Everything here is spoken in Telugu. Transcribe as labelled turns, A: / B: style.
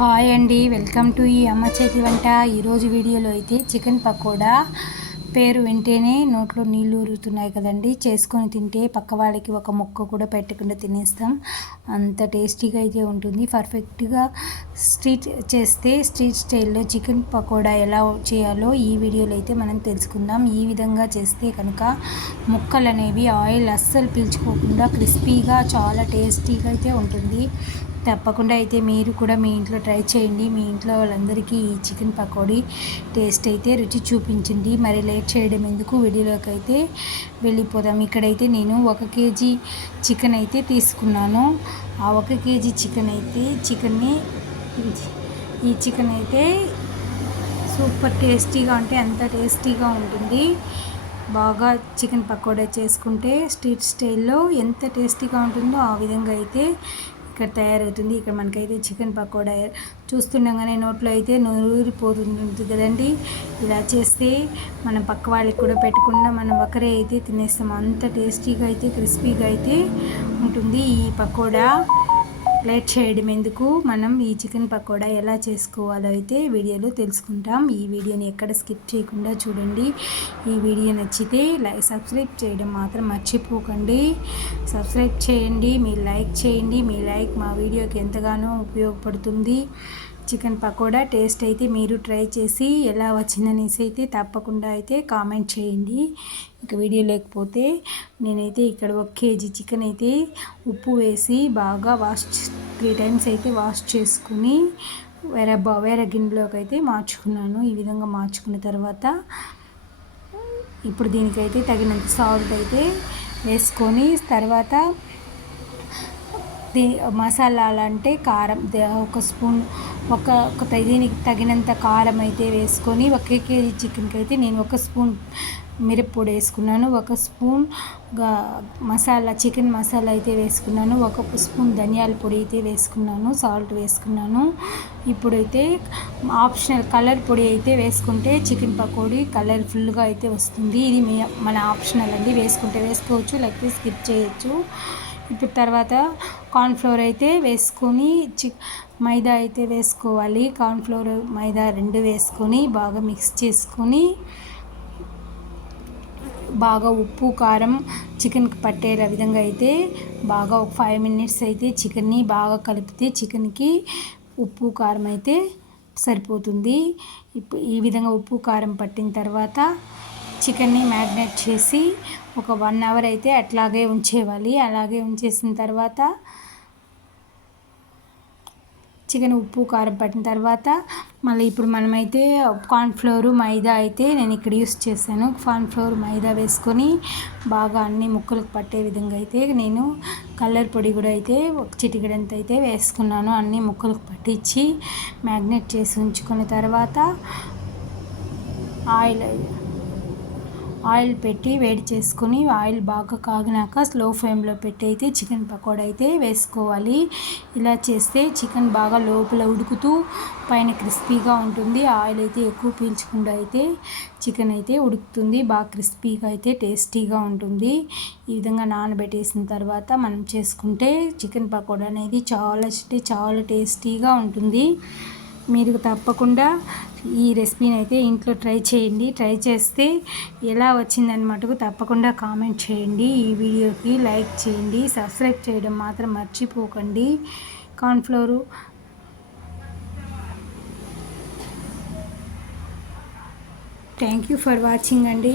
A: హాయ్ అండి వెల్కమ్ టు ఈ అమ్మ చేతి వంట ఈరోజు వీడియోలో అయితే చికెన్ పకోడా పేరు వింటేనే నోట్లో నీళ్ళు ఊరుతున్నాయి కదండి. చేసుకొని తింటే పక్క వాళ్ళకి ఒక ముక్క కూడా పెట్టకుండా తినేస్తాం. అంత టేస్టీగా అయితే ఉంటుంది. పర్ఫెక్ట్గా స్ట్రీట్ చేస్తే స్ట్రీట్ స్టైల్లో చికెన్ పకోడా ఎలా చేయాలో ఈ వీడియోలో అయితే మనం తెలుసుకుందాం. ఈ విధంగా చేస్తే కనుక ముక్కలు అనేవి ఆయిల్ అస్సలు పీల్చుకోకుండా క్రిస్పీగా చాలా టేస్టీగా అయితే ఉంటుంది. తప్పకుండా అయితే మీరు కూడా మీ ఇంట్లో ట్రై చేయండి. మీ ఇంట్లో వాళ్ళందరికీ ఈ చికెన్ పకోడీ టేస్ట్ అయితే రుచి చూపించండి. మరి లేట్ చేయడం ఎందుకు? వీడియోలోకి అయితే వెళ్ళిపోదాం. ఇక్కడైతే నేను ఒక కేజీ చికెన్ అయితే తీసుకున్నాను. ఆ ఒక కేజీ చికెన్ అయితే చికెన్ని ఈ చికెన్ అయితే సూపర్ టేస్టీగా అంటే అంత టేస్టీగా ఉంటుంది. బాగా చికెన్ పకోడా చేసుకుంటే స్ట్రీట్ స్టైల్లో ఎంత టేస్టీగా ఉంటుందో ఆ విధంగా అయితే ఇక్కడ తయారవుతుంది. ఇక్కడ మనకైతే చికెన్ పకోడా చూస్తుండగానే నోట్లో అయితే నూరిపోతుంది కదండి. ఇలా చేస్తే మనం పక్క వాళ్ళకి కూడా పెట్టకుండా మనం ఒకరే అయితే తినేస్తాం. అంత టేస్టీగా అయితే క్రిస్పీగా అయితే ఉంటుంది ఈ పకోడా. ప్లేట్ చేయడం ఎందుకు? మనం ఈ చికెన్ పకోడా ఎలా చేసుకోవాలో అయితే వీడియోలో తెలుసుకుంటాం. ఈ వీడియోని ఎక్కడ స్కిప్ చేయకుండా చూడండి. ఈ వీడియో నచ్చితే లైక్ సబ్స్క్రైబ్ చేయడం మాత్రం మర్చిపోకండి. సబ్స్క్రైబ్ చేయండి. మీ లైక్ చేయండి. మీ లైక్ మా వీడియోకి ఎంతగానో ఉపయోగపడుతుంది. చికెన్ పకోడా టేస్ట్ అయితే మీరు ట్రై చేసి ఎలా వచ్చిందనేసి అయితే తప్పకుండా అయితే కామెంట్ చేయండి. ఇక వీడియో లేకపోతే నేనైతే ఇక్కడ ఒక కేజీ చికెన్ అయితే ఉప్పు వేసి బాగా వాష్ త్రీ టైమ్స్ అయితే వాష్ చేసుకుని వేరే బా వేరే గిన్నెలోకి అయితే మార్చుకున్నాను. ఈ విధంగా మార్చుకున్న తర్వాత ఇప్పుడు దీనికైతే తగినంత సాల్ట్ అయితే వేసుకొని తర్వాత దీ మసాలాలు అంటే కారం ఒక స్పూన్ ఒక ఒక దీనికి తగినంత కారం అయితే వేసుకొని ఒక కేజీ చికెన్కి అయితే నేను ఒక స్పూన్ మిరప్పొడి వేసుకున్నాను ఒక స్పూన్ మసాలా చికెన్ మసాలా అయితే వేసుకున్నాను ఒక స్పూన్ ధనియాల పొడి అయితే వేసుకున్నాను సాల్ట్ వేసుకున్నాను. ఇప్పుడైతే ఆప్షనల్ కలర్ పొడి అయితే వేసుకుంటే చికెన్ పకోడీ కలర్ఫుల్గా అయితే వస్తుంది. ఇది మన ఆప్షనల్ అండి వేసుకుంటే వేసుకోవచ్చు లేకపోతే స్కిప్ చేయొచ్చు. ఇప్పుడు తర్వాత కార్న్ఫ్లోర్ అయితే వేసుకొని చి మైదా అయితే వేసుకోవాలి. కార్న్ఫ్లోర్ మైదా రెండు వేసుకొని బాగా మిక్స్ చేసుకొని బాగా ఉప్పు కారం చికెన్కి పట్టేలా విధంగా అయితే బాగా ఒక ఫైవ్ మినిట్స్ అయితే చికెన్ని బాగా కలిపితే చికెన్కి ఉప్పు కారం అయితే సరిపోతుంది. ఈ విధంగా ఉప్పు కారం పట్టిన తర్వాత చికెన్ని మ్యారినేట్ చేసి ఒక వన్ అవర్ అయితే అట్లాగే ఉంచేవాలి. అలాగే ఉంచేసిన తర్వాత చికెన్ ఉప్పు కారం పట్టిన తర్వాత మళ్ళీ ఇప్పుడు మనమైతే కార్న్ఫ్లోర్ మైదా అయితే నేను ఇక్కడ యూస్ చేశాను. కార్న్ఫ్లోర్ మైదా వేసుకొని బాగా అన్ని ముక్కలకు పట్టే విధంగా అయితే నేను కలర్ పొడి కూడా అయితే ఒక చిటికడంత అయితే వేసుకున్నాను. అన్ని ముక్కలకు పట్టించి మ్యాగ్నెట్ చేసి ఉంచుకున్న తర్వాత ఆయిల్ ఆయిల్ పెట్టి వేడి చేసుకుని ఆయిల్ బాగా కాగినాక స్లో ఫ్లేమ్లో పెట్టి అయితే చికెన్ పకోడా అయితే వేసుకోవాలి. ఇలా చేస్తే చికెన్ బాగా లోపల ఉడుకుతూ పైన క్రిస్పీగా ఉంటుంది. ఆయిల్ అయితే ఎక్కువ పీల్చకుండా అయితే చికెన్ అయితే ఉడుకుతుంది. బాగా క్రిస్పీగా అయితే టేస్టీగా ఉంటుంది. ఈ విధంగా నానబెట్టేసిన తర్వాత మనం చేసుకుంటే చికెన్ పకోడా అనేది చాలా చాలా టేస్టీగా ఉంటుంది. మీరు తప్పకుండా ఈ రెసిపీని అయితే ఇంట్లో ట్రై చేయండి. ట్రై చేస్తే ఎలా వచ్చిందని మటుకు తప్పకుండా కామెంట్ చేయండి. ఈ వీడియోకి లైక్ చేయండి. సబ్స్క్రైబ్ చేయడం మాత్రం మర్చిపోకండి. Cornflour. Thank you for watching అండి.